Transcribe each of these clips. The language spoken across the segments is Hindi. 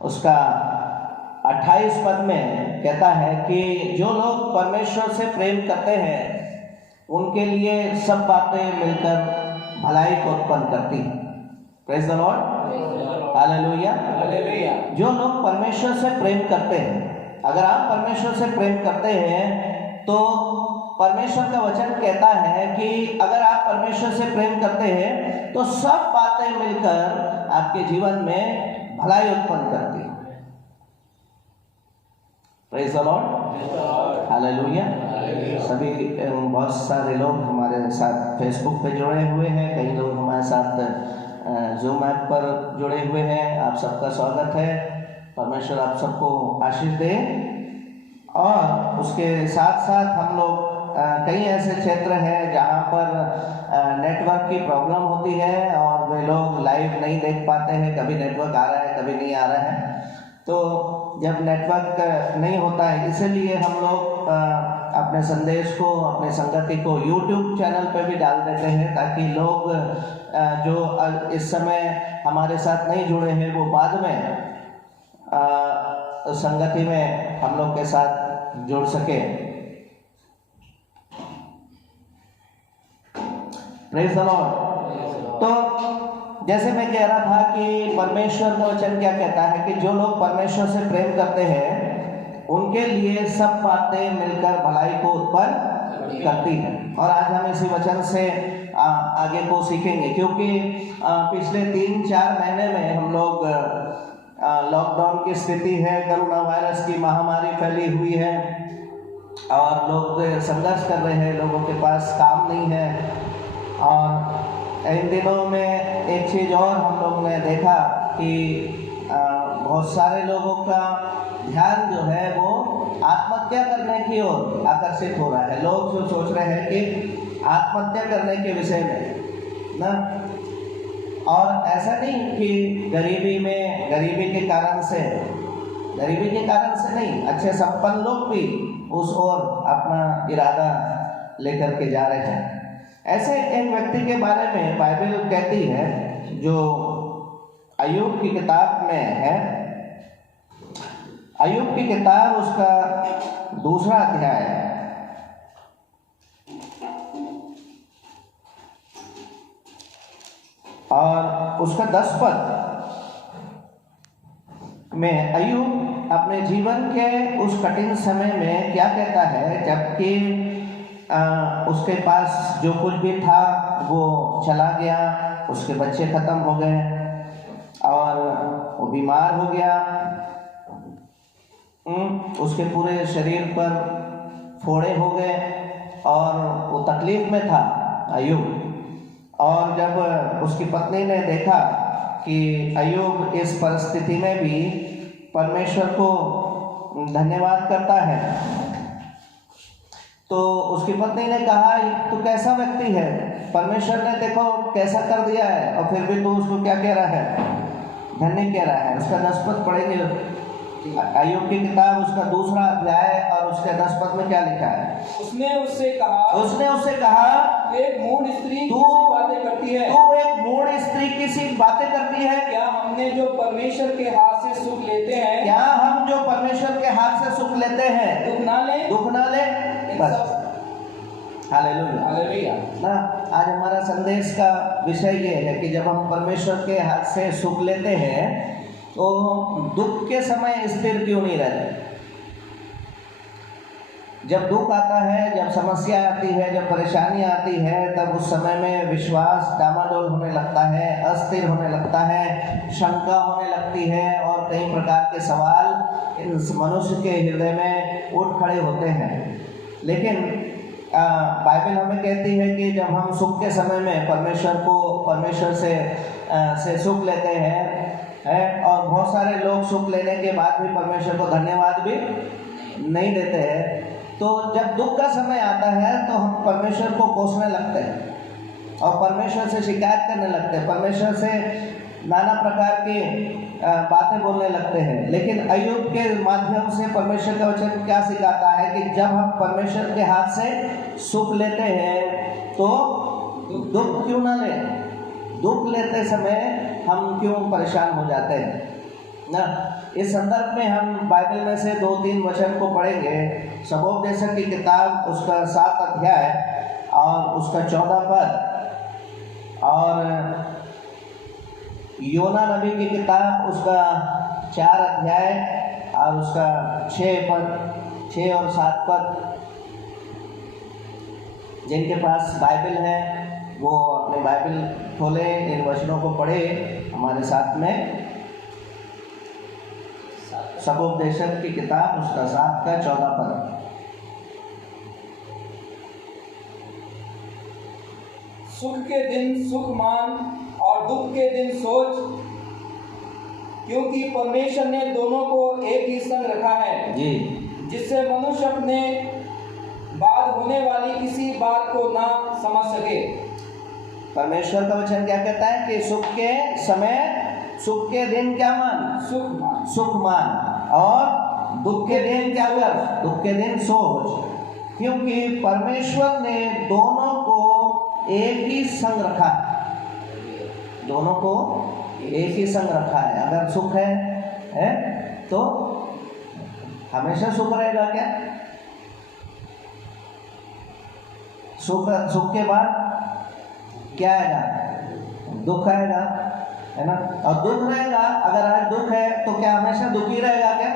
उसका 28 पद में कहता है कि जो लोग परमेश्वर से प्रेम करते हैं उनके लिए सब बातें मिलकर भलाई को उत्पन्न करती हैं। Praise the Lord, hallelujah. जो लोग परमेश्वर से प्रेम करते हैं, अगर आप परमेश्वर से प्रेम करते हैं तो परमेश्वर का वचन कहता है कि अगर आप परमेश्वर से प्रेम करते हैं तो सब बातें मिलकर आपके जीवन में भलाई उत्पन्न करती हैं। Praise the Lord, hallelujah. सभी बहुत सारे लोग हमारे साथ फेसबुक पे जुड़े हुए हैं, कई लोग हमारे साथ जूम ऐप पर जुड़े हुए हैं। आप सबका स्वागत है। परमेश्वर आप सबको आशीष दे। और उसके साथ साथ हम लोग कई ऐसे क्षेत्र हैं जहाँ पर नेटवर्क की प्रॉब्लम होती है और वे लोग लाइव नहीं देख पाते हैं। कभी नेटवर्क आ रहा है, कभी नहीं आ रहा है। तो जब नेटवर्क नहीं होता है, इसीलिए हम लोग अपने संदेश को, अपने संगति को YouTube चैनल पे भी डाल देते हैं, ताकि लोग जो इस समय हमारे साथ नहीं जुड़े हैं वो बाद में संगति में हम लोग के साथ जुड़ सके। Praise the Lord. तो जैसे मैं कह रहा था कि परमेश्वर का वचन क्या कहता है कि जो लोग परमेश्वर से प्रेम करते हैं उनके लिए सब बातें मिलकर भलाई को उत्पन्न करती हैं। और आज हम इसी वचन से आगे को सीखेंगे, क्योंकि पिछले 3-4 महीने में हम लोग लॉकडाउन की स्थिति है, कोरोना वायरस की महामारी फैली हुई है और लोग संघर्ष कर रहे हैं, लोगों के पास काम नहीं है। और इन दिनों में एक चीज़ और हम लोग ने देखा कि बहुत सारे लोगों का ध्यान जो है वो आत्महत्या करने की ओर आकर्षित हो रहा है। लोग जो सोच रहे हैं कि आत्महत्या करने के विषय में ना, और ऐसा नहीं कि गरीबी के कारण से नहीं, अच्छे संपन्न लोग भी उस ओर अपना इरादा लेकर के जा रहे हैं। ऐसे एक व्यक्ति के बारे में बाइबल कहती है, जो अय्यूब की किताब में है। अय्यूब की किताब उसका 2 अध्याय और उसका 10 पद में अय्यूब अपने जीवन के उस कठिन समय में क्या कहता है, जबकि उसके पास जो कुछ भी था वो चला गया, उसके बच्चे खत्म हो गए और वो बीमार हो गया, उसके पूरे शरीर पर फोड़े हो गए और वो तकलीफ में था अय्यूब। और जब उसकी पत्नी ने देखा कि अय्यूब इस परिस्थिति में भी परमेश्वर को धन्यवाद करता है, तो उसकी पत्नी ने कहा, तू कैसा व्यक्ति है, परमेश्वर ने देखो कैसा कर दिया है और फिर भी तू उसको क्या कह रहा है, धन्य कह रहा है। उसका 10 पद पढ़ेंगे, अय्यूब की किताब उसका 2 अध्याय और उसके 10 पद में क्या लिखा है। उसने उससे कहा एक मूढ़ स्त्री तू बातें करती है, तू एक मूढ़ स्त्री की सी बातें करती है। क्या हमने जो परमेश्वर के हाथ से सुख लेते हैं, क्या हम जो परमेश्वर के हाथ से सुख लेते हैं दुख ना ले। बस, हालेलुया ना। आज हमारा संदेश का विषय ये है कि जब हम परमेश्वर के हाथ से सुख लेते हैं तो दुख के समय स्थिर क्यों नहीं रहते। जब दुख आता है, जब समस्या आती है, जब परेशानी आती है, तब उस समय में विश्वास डामाडोल होने लगता है, अस्थिर होने लगता है, शंका होने लगती है और कई प्रकार के सवाल इस मनुष्य के हृदय में उठ खड़े होते हैं। लेकिन बाइबल हमें कहती है कि जब हम सुख के समय में परमेश्वर से सुख लेते हैं और बहुत सारे लोग सुख लेने के बाद भी परमेश्वर को धन्यवाद भी नहीं देते हैं, तो जब दुख का समय आता है तो हम परमेश्वर को कोसने लगते हैं और परमेश्वर से शिकायत करने लगते हैं, परमेश्वर से नाना प्रकार की बातें बोलने लगते हैं। लेकिन अय्यूब के माध्यम से परमेश्वर का वचन क्या सिखाता है कि जब हम परमेश्वर के हाथ से सुख लेते हैं तो दुख क्यों ना ले। दुख लेते समय हम क्यों परेशान हो जाते हैं। ना। इस संदर्भ में हम बाइबल में से 2-3 वचन को पढ़ेंगे। सबोपदेशक की किताब उसका 7 अध्याय और उसका 14 पद, और योना नबी की किताब उसका 4 अध्याय और उसका 6 और 7 पद। जिनके पास बाइबल है वो अपने बाइबल खोले, इन वचनों को पढ़े हमारे साथ में। सबोपदेशक की किताब उसका 7 का 14 पद। सुख के दिन सुख मान और दुख के दिन सोच, क्योंकि परमेश्वर ने दोनों को एक ही संग रखा है जी, जिससे मनुष्य अपने बाद होने वाली किसी बात को ना समझ सके। परमेश्वर का वचन क्या कहता है कि सुख के समय, सुख के दिन क्या मान, सुख मान, और दुख के दिन क्या कर, दुख के दिन सोच, क्योंकि परमेश्वर ने दोनों को एक ही संग रखा है। दोनों को एक ही संग रखा है। अगर सुख है तो हमेशा सुख रहेगा क्या? सुख के बाद क्या आएगा? दुख आएगा, है ना। और दुख रहेगा, अगर आज दुख है तो क्या हमेशा दुखी रहेगा क्या?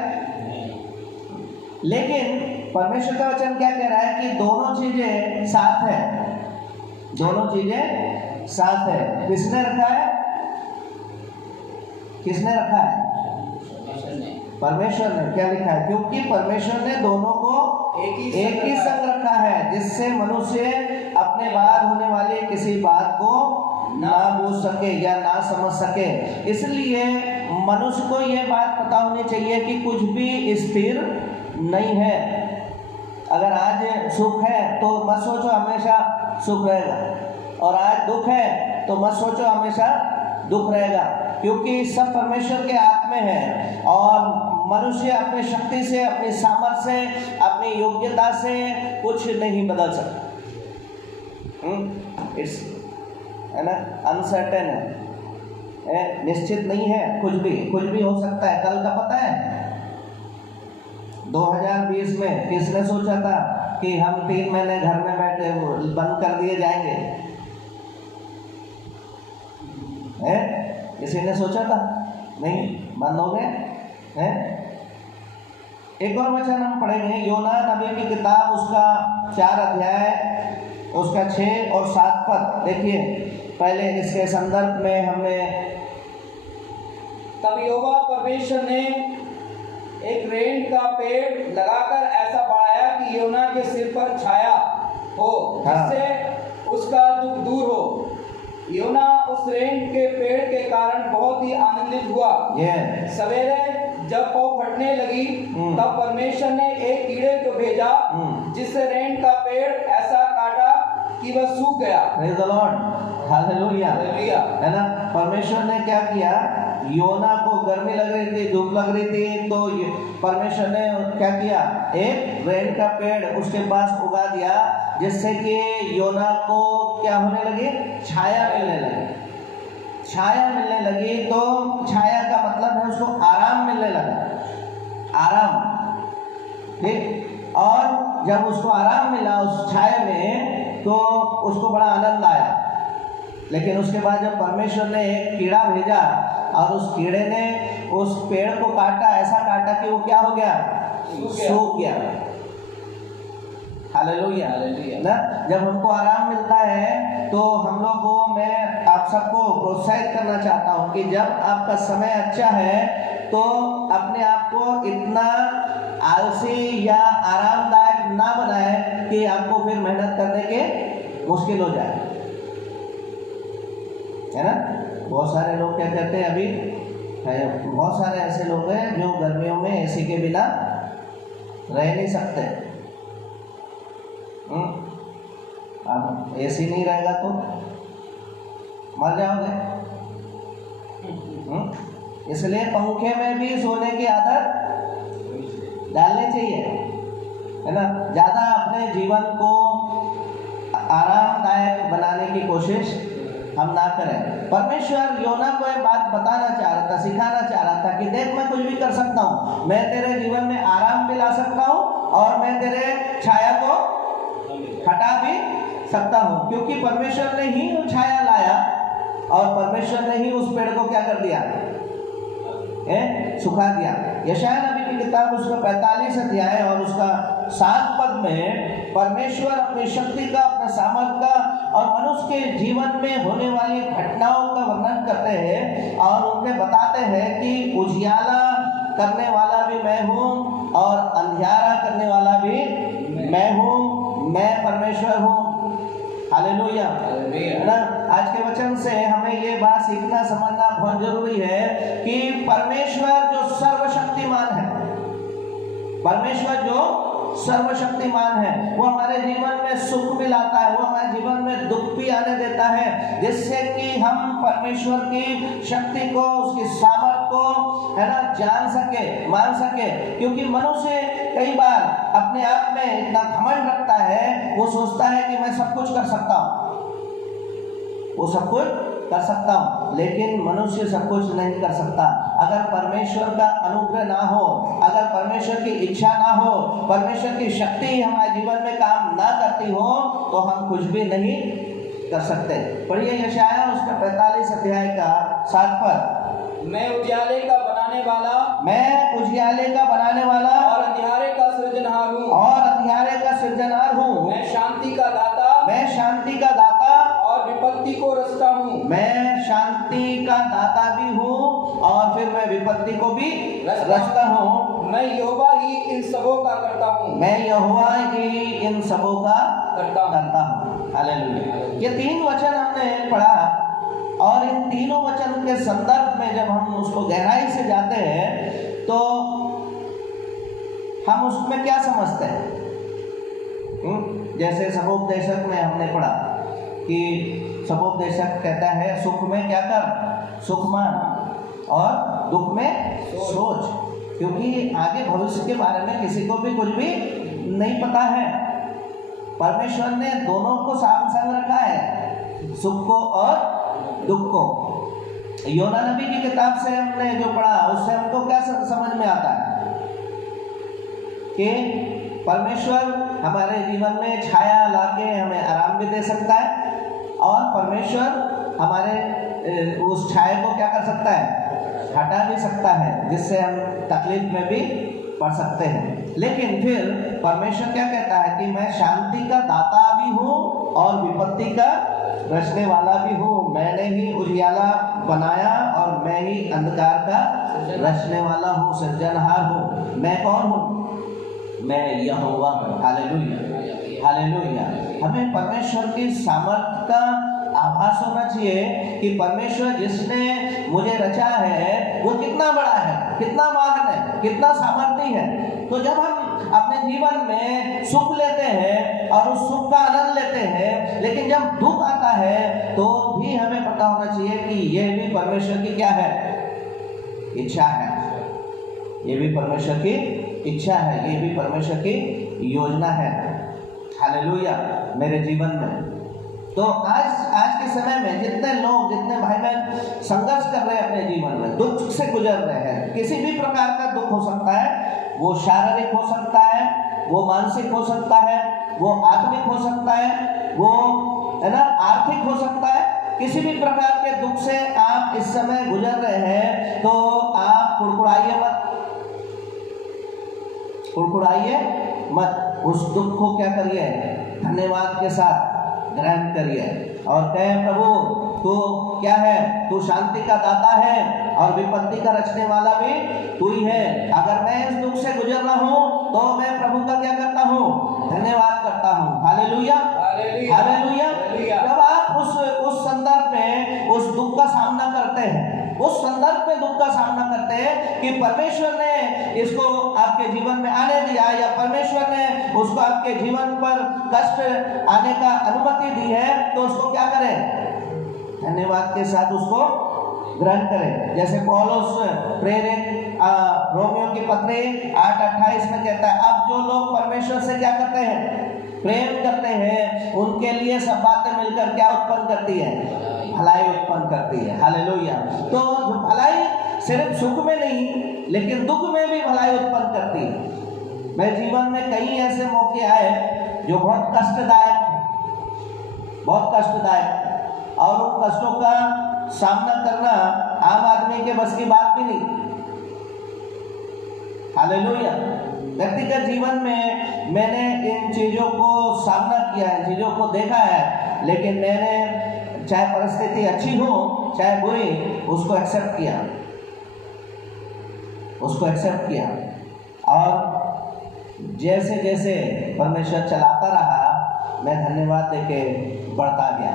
लेकिन परमेश्वर का वचन क्या कह रहा है कि दोनों चीजें साथ है, दोनों चीजें साथ है। किसने रखा है? किसने रखा है? परमेश्वर ने। क्या लिखा है? क्योंकि परमेश्वर ने दोनों को एक ही संग रखा है, जिससे मनुष्य अपने बाद होने वाली किसी बात को ना बूझ सके या ना समझ सके। इसलिए मनुष्य को यह बात पता होनी चाहिए कि कुछ भी स्थिर नहीं है। अगर आज सुख है तो मत सोचो हमेशा सुख रहेगा, और आज दुख है तो मत सोचो हमेशा दुख रहेगा, क्योंकि सब परमेश्वर के हाथ में है। और मनुष्य अपनी शक्ति से, अपनी सामर्थ्य से, अपनी योग्यता से कुछ नहीं बदल सकता। इट्स, है ना, अनसर्टेन है, निश्चित नहीं है। कुछ भी हो सकता है। कल का पता है 2020 में किसने सोचा था कि हम 3 महीने घर में बैठे बंद कर दिए जाएंगे? है? किसी ने सोचा था? नहीं, बंद हो गए हैं। एक और वचन हम पढ़ेंगे, योना नबी की किताब उसका 4 अध्याय उसका 6 और 7 पद। देखिए, पहले इसके संदर्भ में हमने, तब यहोवा परमेश्वर ने एक रेंट का पेड़ लगाकर ऐसा बढ़ाया कि योना के सिर पर छाया हो, जिससे उसका दुख दूर हो। योना उस रेंट के पेड़ के कारण बहुत ही आनंदित हुआ। सवेरे जब पौ फटने लगी तब परमेश्वर ने एक कीड़े को भेजा, जिससे रेंट का पेड़ ऐसा काटा कि वह सूख गया। प्रेज़ द लॉर्ड, हालेलुया, है ना। परमेश्वर ने क्या किया? योना को गर्मी लग रही थी, धूप लग रही थी, तो परमेश्वर ने क्या किया? एक रेंट का पेड़ उसके पास उगा दिया, जिससे कि योना को क्या होने लगी? छाया मिलने लगी। छाया मिलने लगी तो छाया का मतलब है उसको आराम मिलने लगा, आराम, ठीक। और जब उसको आराम मिला उस छाया में तो उसको बड़ा आनंद आया। लेकिन उसके बाद जब परमेश्वर ने एक कीड़ा भेजा और उस कीड़े ने उस पेड़ को काटा, ऐसा काटा कि वो क्या हो गया? सूख गया। हालेलुया ना। जब हमको आराम मिलता है तो हम लोग को, मैं आप सबको प्रोत्साहित करना चाहता हूँ कि जब आपका समय अच्छा है तो अपने आप को इतना आलसी या आरामदायक ना बनाए कि आपको फिर मेहनत करने के मुश्किल हो जाए, है ना। बहुत सारे लोग क्या कहते हैं, अभी बहुत सारे ऐसे लोग हैं जो गर्मियों में एसी के बिना रह नहीं सकते। अब एसी नहीं रहेगा तो मर जाओगे। इसलिए पंखे में भी सोने की आदत डालनी चाहिए, है ना। ज़्यादा अपने जीवन को आरामदायक बनाने की कोशिश हम ना करें। परमेश्वर योना को ये बात बताना चाह रहा था, सिखाना चाह रहा था कि देख मैं कुछ भी कर सकता हूँ, मैं तेरे जीवन में आराम भी ला सकता हूँ और मैं तेरे छाया को हटा भी सकता हूँ, क्योंकि परमेश्वर ने ही वो छाया लाया और परमेश्वर ने ही उस पेड़ को क्या कर दिया, सुखा दिया। यशायाह नबी की किताब उसका 45 अध्याय और उसका 7 पद में परमेश्वर अपनी शक्ति का, अपने सामर्थ का और मनुष्य के जीवन में होने वाली घटनाओं का वर्णन करते हैं और उन्हें बताते हैं कि उजियाला करने वाला भी मैं हूँ और अंधियारा करने वाला भी मैं हूँ, मैं परमेश्वर हूँ। हालेलुया, है ना। आज के वचन से हमें ये बात सीखना समझना बहुत जरूरी है कि परमेश्वर जो सर्वशक्तिमान है, परमेश्वर जो सर्वशक्तिमान है, वो हमारे जीवन में सुख भी लाता है, वो हमारे जीवन में दुख भी आने देता है, जिससे कि हम परमेश्वर की शक्ति को, उसकी सामर्थ को, है ना, जान सके, मान सके। क्योंकि मनुष्य कई बार अपने आप में इतना घमंड रखता है, वो सोचता है कि मैं सब कुछ कर सकता हूँ, वो सब कुछ कर सकता हूँ, लेकिन मनुष्य सब कुछ नहीं कर सकता। अगर परमेश्वर का अनुग्रह ना हो, अगर परमेश्वर की इच्छा ना हो, परमेश्वर की शक्ति हमारे जीवन में काम ना करती हो, तो हम कुछ भी नहीं कर सकते। पढ़िए यशायाह उसका 45 अध्याय का 7 पद। मैं उजियाले का बनाने वाला, मैं उजियाले का बनाने वाला और अंधियारे का सृजनहार हूँ, और अंधियारे का सृजनहार हूँ। मैं शांति का दाता, मैं शांति का दाता और विपत्ति को रचता हूँ। मैं शांति का दाता भी हूँ और फिर मैं विपत्ति को भी रचता हूँ। मैं यहोवा ही इन सबों का करता हूँ, मैं यहोवा ही इन सबों का करता हूँ। हालेलुया। ये 3 वचन हमने पढ़ा और इन तीनों वचन के संदर्भ में जब हम उसको गहराई से जाते हैं तो हम उसमें क्या समझते हैं। जैसे सबोपदेशक में हमने पढ़ा कि सबोपदेशक कहता है सुख में क्या कर, सुख मान और दुख में सोच, क्योंकि आगे भविष्य के बारे में किसी को भी कुछ भी नहीं पता है। परमेश्वर ने दोनों को साथ संग रखा है, सुख को और दुख को। योना नबी की किताब से हमने जो पढ़ा उससे हमको क्या समझ में आता है कि परमेश्वर हमारे जीवन में छाया लाके हमें आराम भी दे सकता है और परमेश्वर हमारे उस छाया को क्या कर सकता है, हटा भी सकता है, जिससे हम तकलीफ में भी पड़ सकते हैं। लेकिन फिर परमेश्वर क्या कहता है कि मैं शांति का दाता भी हूँ और विपत्ति का रचने वाला भी हूँ। मैंने ही उजियाला बनाया और मैं ही अंधकार का रचने वाला हूँ, सृजनहार हूँ। मैं कौन हूँ? मैं यहोवा हूँ। Hallelujah, hallelujah. हमें परमेश्वर की सामर्थ का आभास होना चाहिए कि परमेश्वर जिसने मुझे रचा है वो कितना बड़ा है, कितना महान है, कितना सामर्थी है। तो जब हम अपने जीवन में सुख लेते हैं और उस सुख का आनंद लेते हैं, लेकिन जब दुख आता है तो भी हमें पता होना चाहिए कि ये भी परमेश्वर की क्या है, इच्छा है। ये भी परमेश्वर की इच्छा है, ये भी परमेश्वर की योजना है। हालेलुया। मेरे जीवन में तो आज के समय में जितने लोग, जितने भाई बहन संघर्ष कर रहे हैं अपने जीवन में, दुख से गुजर रहे हैं, किसी भी प्रकार का दुख हो सकता है, वो शारीरिक हो सकता है, वो मानसिक हो सकता है, वो आत्मिक हो सकता है, वो है ना आर्थिक हो सकता है। किसी भी प्रकार के दुख से आप इस समय गुजर रहे हैं तो आप कुड़कुड़ाइए मत, कुड़कुड़ाइए मत। उस दुख को क्या करिए, धन्यवाद के साथ ग्रहण करिए और कहे प्रभु तू क्या है, तू शांति का दाता है और विपत्ति का रचने वाला भी तू ही है। अगर मैं इस दुख से गुजर रहा हूँ तो मैं प्रभु का क्या करता हूँ, धन्यवाद करता हूँ। Hallelujah, hallelujah. जब आप उस संदर्भ में उस दुख का सामना करते हैं, उस संदर्भ में दुख का सामना करते हैं कि परमेश्वर ने इसको आपके जीवन में आने दिया या परमेश्वर ने उसको आपके जीवन पर कष्ट आने का अनुमति दी है, तो उसको क्या करें, धन्यवाद के साथ उसको ग्रहण करें। जैसे पौलुस प्रेरित रोमियो की पत्री 8:28 में कहता है, अब जो लोग परमेश्वर से क्या करते हैं, प्रेम करते हैं, उनके लिए सब बातें मिलकर क्या उत्पन्न करती है, भलाई उत्पन्न करती है। हालेलुया। तो जो भलाई सिर्फ सुख में नहीं लेकिन दुख में भी भलाई उत्पन्न करती है। मेरे जीवन में कई ऐसे मौके आए जो बहुत कष्टदायक थे, बहुत कष्टदायक थे, और उन कष्टों का सामना करना आम आदमी के बस की बात भी नहीं। हालेलुया। व्यक्तिगत जीवन में मैंने इन चीज़ों को सामना किया है, इन चीज़ों को देखा है, लेकिन मैंने चाहे परिस्थिति अच्छी हो चाहे बुरी, उसको एक्सेप्ट किया, उसको एक्सेप्ट किया, और जैसे जैसे परमेश्वर चलाता रहा मैं धन्यवाद देके बढ़ता गया।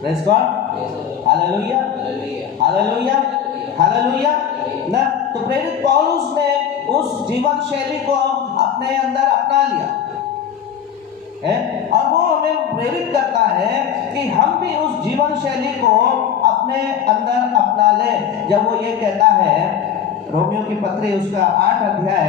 Praise God. Hallelujah, hallelujah, hallelujah ना। तो प्रेरित पौलुस ने उस जीवन शैली को अपने अंदर अपना लिया है, और वो हमें प्रेरित करता है कि हम भी उस जीवन शैली को अपने अंदर अपना लें। जब वो ये कहता है रोमियो की पत्री उसका 8 अध्याय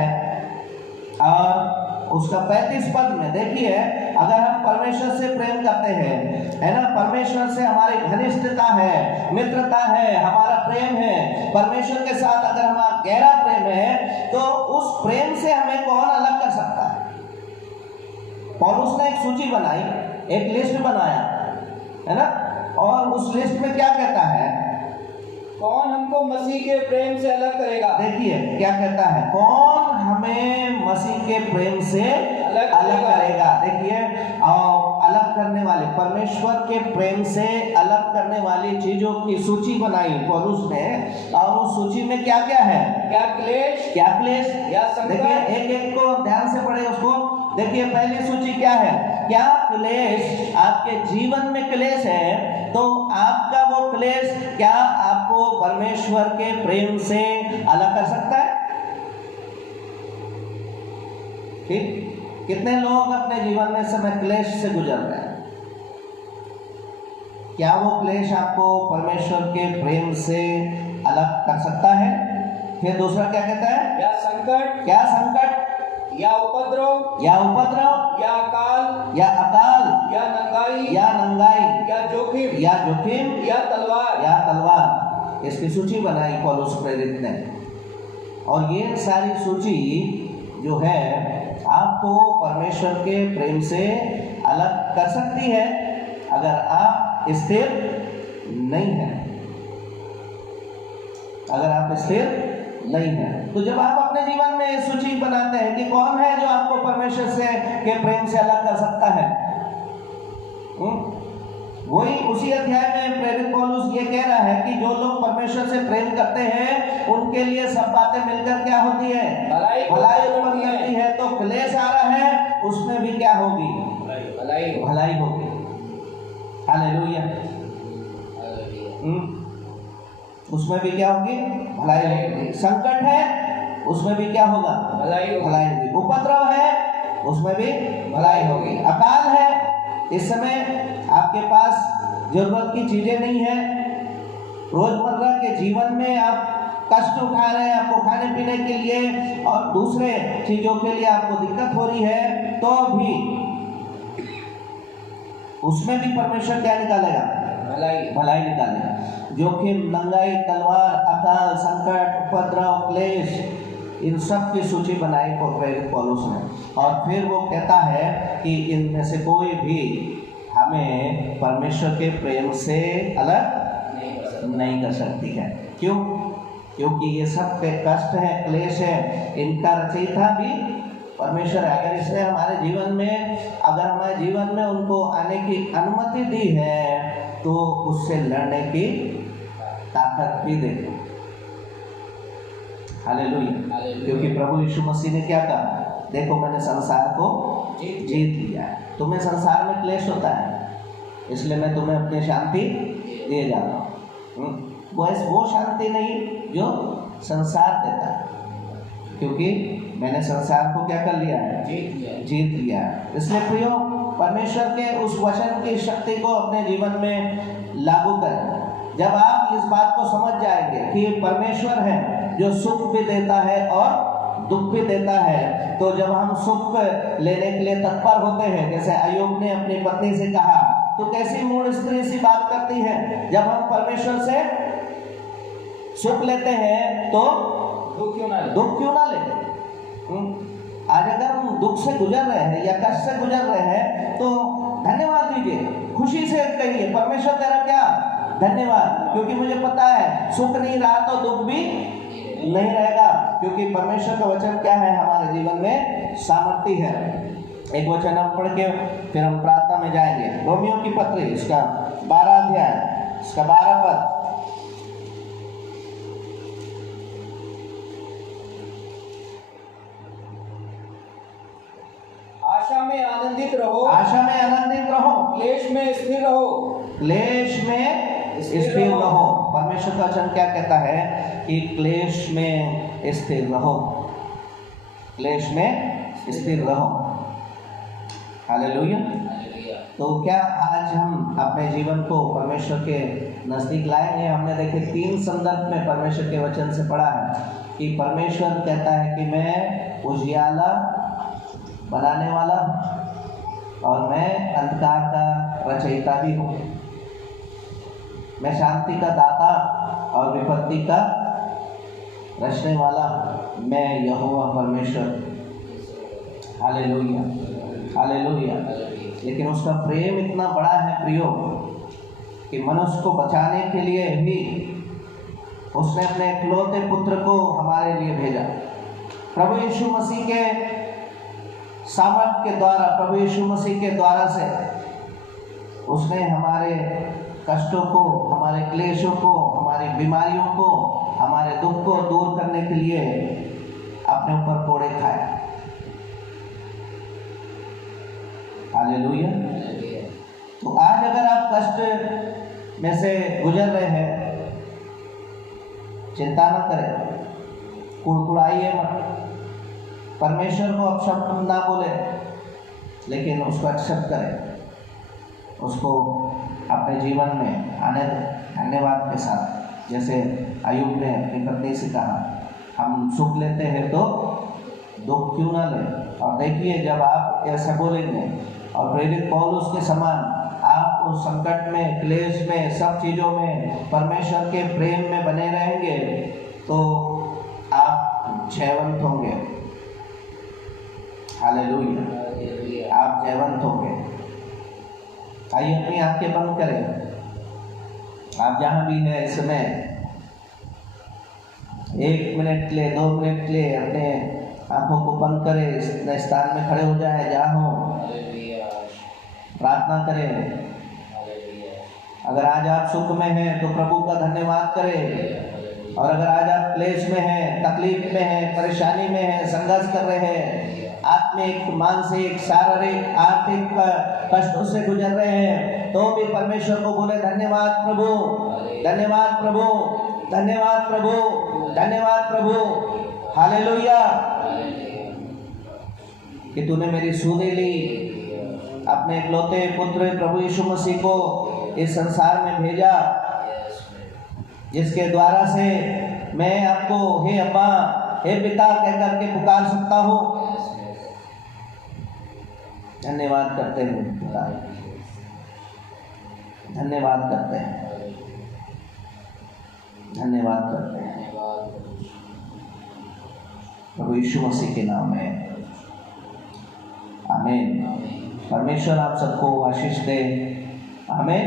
और उसका 35 पद में, देखिए, अगर हम परमेश्वर से प्रेम करते हैं, है ना, परमेश्वर से हमारी घनिष्ठता है, मित्रता है, हमारा प्रेम है, परमेश्वर के साथ अगर हमारा गहरा प्रेम है, तो उस प्रेम से हमें कौन अलग कर सकता है? पौलुस ने एक सूची बनाई, एक लिस्ट बनाया, है ना, और उस लिस्ट में क्या कहता है? कौन हमको मसीह के प्रेम से अलग करेगा? देखिए क्या कहता है, कौन हमें मसीह के प्रेम से अलग करेगा। देखिए, अलग करने वाले, परमेश्वर के प्रेम से अलग करने वाली चीजों की सूची बनाई पौलुस ने, और उस सूची में क्या क्या है? क्या क्लेश, क्या क्लेश, या संकट। देखिए एक एक को ध्यान से पढ़े उसको। देखिए पहली सूची क्या है? क्या क्लेश आपके जीवन में क्लेश है, तो आपका वो क्लेश क्या आपको परमेश्वर के प्रेम से अलग कर सकता है? ठीक, कितने लोग अपने जीवन में समय क्लेश से गुजर रहे हैं? क्या वो क्लेश आपको परमेश्वर के प्रेम से अलग कर सकता है? फिर दूसरा क्या कहता है? या संकट, क्या संकट, या उपद्रव, या उपद्रव, या अकाल, या अकाल, या नंगाई, या नंगाई, या जोखिम, या जोखिम, या तलवार, या तलवार। इसकी सूची बनाई पौलुस प्रेरित ने, और ये सारी सूची जो है आपको परमेश्वर के प्रेम से अलग कर सकती है अगर आप स्थिर नहीं हैं, अगर आप स्थिर नहीं है। तो जब आप अपने जीवन में सूची बनाते हैं कि कौन है जो आपको परमेश्वर से के प्रेम से अलग कर सकता है, वही उसी अध्याय में प्रेरित पौलुस ये कह रहा है कि जो लोग परमेश्वर से प्रेम करते हैं उनके लिए सब बातें मिलकर क्या होती है? भलाई उत्पन्न करती है। तो क्लेश आ रहा है, उसमें भी क्या होगी? भलाई होगी। हालेलुया। उसमें भी क्या होगी? भलाई होगी। संकट है, उसमें भी क्या होगा? भलाई होगी। उपद्रव है, उसमें भी भलाई होगी। अकाल है, इस समय आपके पास जरूरत की चीजें नहीं है, रोजमर्रा के जीवन में आप कष्ट उठा रहे हैं, आपको खाने पीने के लिए और दूसरे चीजों के लिए आपको दिक्कत हो रही है, तो भी उसमें भी परमेश्वर क्या निकालेगा? भलाई निकालेगा। जोखिम, नंगाई, तलवार, अकाल, संकट, उपद्रव, क्लेश, इन सब की सूची बनाई प्रेरित पौलुस ने, और फिर वो कहता है कि इनमें से कोई भी हमें परमेश्वर के प्रेम से अलग नहीं कर सकती है। क्यों? क्योंकि ये सब पे कष्ट है, क्लेश है, इनका रचयिता भी परमेश्वर है। अगर इसने हमारे जीवन में, अगर हमारे जीवन में उनको आने की अनुमति दी है, तो उससे लड़ने की ताकत भी देखो। हालेलुया। क्योंकि प्रभु यीशु मसीह ने क्या कहा? देखो मैंने संसार को जीत लिया है। तुम्हें संसार में क्लेश होता है, इसलिए मैं तुम्हें अपनी शांति दे जा रहा हूँ। वो शांति नहीं जो संसार देता है, क्योंकि मैंने संसार को क्या कर लिया है? जीत लिया है। इसलिए प्रियो, परमेश्वर के उस वचन की शक्ति को अपने जीवन में लागू करें। जब आप इस बात को समझ जाएंगे कि परमेश्वर है जो सुख भी देता है और दुख भी देता है, तो जब हम सुख लेने के लिए तत्पर होते हैं, जैसे अय्यूब ने अपनी पत्नी से कहा, तो कैसी मूढ़ स्त्री सी बात करती है, जब हम परमेश्वर से सुख लेते हैं तो दुख क्यों ना ले? दुख क्यों ना ले? आज अगर हम दुख से गुजर रहे हैं या कष्ट से गुजर रहे हैं तो धन्यवाद दीजिए, खुशी से कहिए परमेश्वर तेरा क्या धन्यवाद, क्योंकि मुझे पता है सुख नहीं रहा तो दुख भी नहीं रहेगा, क्योंकि परमेश्वर का वचन क्या है, हमारे जीवन में सामर्थ्य है। एक वचन हम पढ़ के फिर हम प्रार्थना में जाएंगे। रोमियो की पत्री इसका 12 अध्याय इसका 12 पद। आशा में आनंदित रहो, आशा में आनंदित रहो, क्लेश में स्थिर रहो, क्लेश में स्थिर रहो। परमेश्वर का वचन क्या कहता है कि क्लेश में स्थिर रहो, क्लेश में स्थिर रहो। हालेलुया। तो क्या आज हम अपने जीवन को परमेश्वर के नजदीक लाएंगे? हमने देखे 3 संदर्भ में परमेश्वर के वचन से पढ़ा है कि परमेश्वर कहता है कि मैं उजियाला बनाने वाला और मैं अंधकार का रचयिता भी हूँ, मैं शांति का दाता और विपत्ति का रचने वाला, मैं यहोवा परमेश्वर। Hallelujah, hallelujah. लेकिन उसका प्रेम इतना बड़ा है प्रियो कि मनुष्य को बचाने के लिए भी उसने अपने इकलौते पुत्र को हमारे लिए भेजा। प्रभु यीशु मसीह के सामर्थ के द्वारा, प्रभु यीशु मसीह के द्वारा से उसने हमारे कष्टों को, हमारे क्लेशों को, हमारी बीमारियों को, हमारे दुख को दूर करने के लिए अपने ऊपर कोड़े खाए। हालेलुया। तो आज अगर आप कष्ट में से गुजर रहे हैं, चिंता न करें, कुड़कुड़ाइए मत, परमेश्वर को अपशब्द ना बोले, लेकिन उसको एक्सेप्ट करें, उसको अपने जीवन में आने दें धन्यवाद के साथ। जैसे अय्यूब ने अपनी पत्नी से कहा, हम सुख लेते हैं तो दुख क्यों ना लें। और देखिए जब आप ऐसा बोलेंगे और प्रेरित पौलुस के समान आप उस संकट में, क्लेश में, सब चीज़ों में परमेश्वर के प्रेम में बने रहेंगे तो आप जयवंत होंगे। हालेलुया, आप जयवंत होंगे। आइए अपनी आंखें बंद करें। आप जहाँ भी हैं इस समय 1 मिनट के लिए, 2 मिनट के लिए अपने आंखों को बंद करें, इस स्थान में खड़े हो जाए जहाँ हो, प्रार्थना करें। अगर आज आप सुख में हैं तो प्रभु का धन्यवाद करें, और अगर आज आप क्लेश में हैं, तकलीफ में हैं, परेशानी में हैं, संघर्ष कर रहे हैं, आत्मिक, मानसिक, शारीरिक, आर्थिक कष्टों से गुजर रहे हैं, तो भी परमेश्वर को बोले धन्यवाद प्रभु, धन्यवाद प्रभु, धन्यवाद प्रभु, धन्यवाद प्रभु। हालेलुया कि तूने मेरी सुनी ली, अपने इकलौते पुत्र प्रभु यीशु मसीह को इस संसार में भेजा, जिसके द्वारा से मैं आपको हे अब्बा, हे पिता कह करके पुकार सकता हूँ। धन्यवाद करते हैं पिता, धन्यवाद करते हैं, धन्यवाद करते हैं प्रभु यीशु मसीह के नाम में, आमीन। परमेश्वर आप सबको आशीष दे, आमीन।